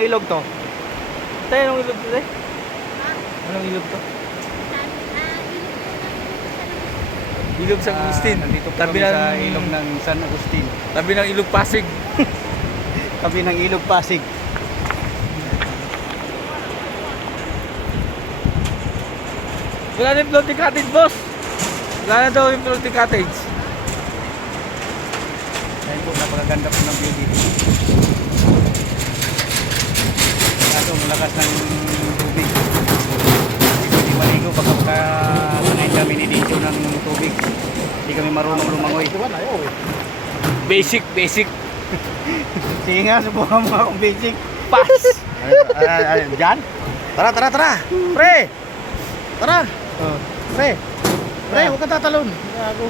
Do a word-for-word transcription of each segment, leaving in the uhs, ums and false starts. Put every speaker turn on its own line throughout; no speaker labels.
ilog to? Tayo, anong ilog to, eh? Anong ilog to? Ilog San Agustin.
Ah, nandito po
Tabi
kami
ng
sa ilog ng San Agustin.
Tabi ng ilog Pasig.
Tabi ng ilog Pasig.
Wala na yung floating cottage, boss. Wala na daw yung floating cottage.
Ayun po, napakaganda po ng view dito. Kaso malakas ng tubig. Hindi maligo baka makasanayin kami ni Dito ng tubig. Hindi kami marunong lumangoy.
Basic, basic.
Sige nga, subukan mo akong basic.
Pass.
Ay, ay, ay, Diyan? Tara, tara, tara. Pre! Tara!
Oh.
Pre! Pre, huwag kang tatalon. Gago.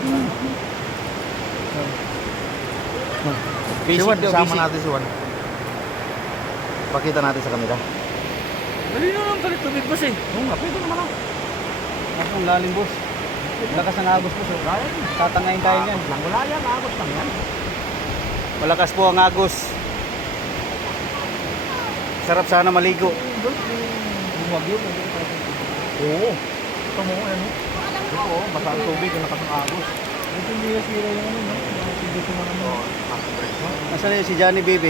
Basic
Siwan,
daw,
sama
basic.
natin si Juan. Pakita natin sa kanila.
Malino lang pala tubig, boss, eh.
Oo nga, pwede naman ako. Ako ang lalim, boss. Lakas ng agos, boss. Kaya, tatangayin tayo niyan. Lang, wala yan, agos lang yan. Malakas po ang agos. Sarap sana maligo.
Bumagyo.
Oo. Ito mo, ano? Ito, oh, basa ang tubig, ang lakas ng agos.
Ito hindi na sira yung ano, no? Hindi ko mga ano.
Nasaan na yun si Johnny, baby?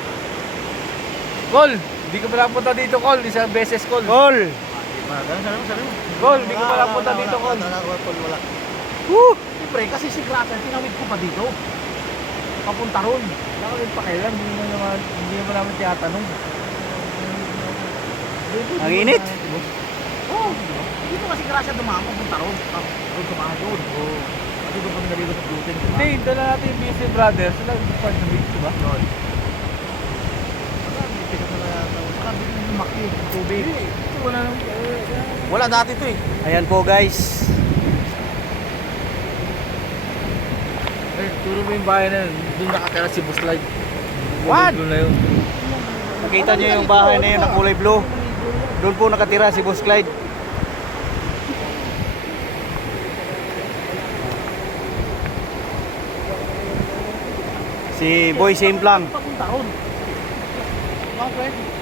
Col! Hindi ko pala punta dito, Col. Isang beses, Col.
Col!
Col, hindi ko pala punta dito, Col.
Wala.
Woo!
Siyempre, kasi si Kraken, tinawid ko pa dito. Papunta ron.
Wala ko rin pakialam. Hindi mo naman, hindi mo naman tiyatanong.
Ang init.
Oo. Dito kasi Gracia dumaan, papunta ron. Doon dumaan doon. Oo. Kasi doon kami naligo sa gluten.
Hindi, dala natin yung B C Brothers. Sila yung part ng beach, diba?
Doon. Saka dito na yata. Saka dito na lumaki yung tubig.
Ito, wala nang...
Wala dati to eh.
Ayan po, guys.
Eh, turo mo yung bahay na yun. Doon nakatira si Boss Light.
What?
Doon na yun.
Nakita nyo yung bahay na yun na kulay blue. Doon po nakatira si Boss Clyde. Si Boy Simplang.
Papunta ron. Bakit?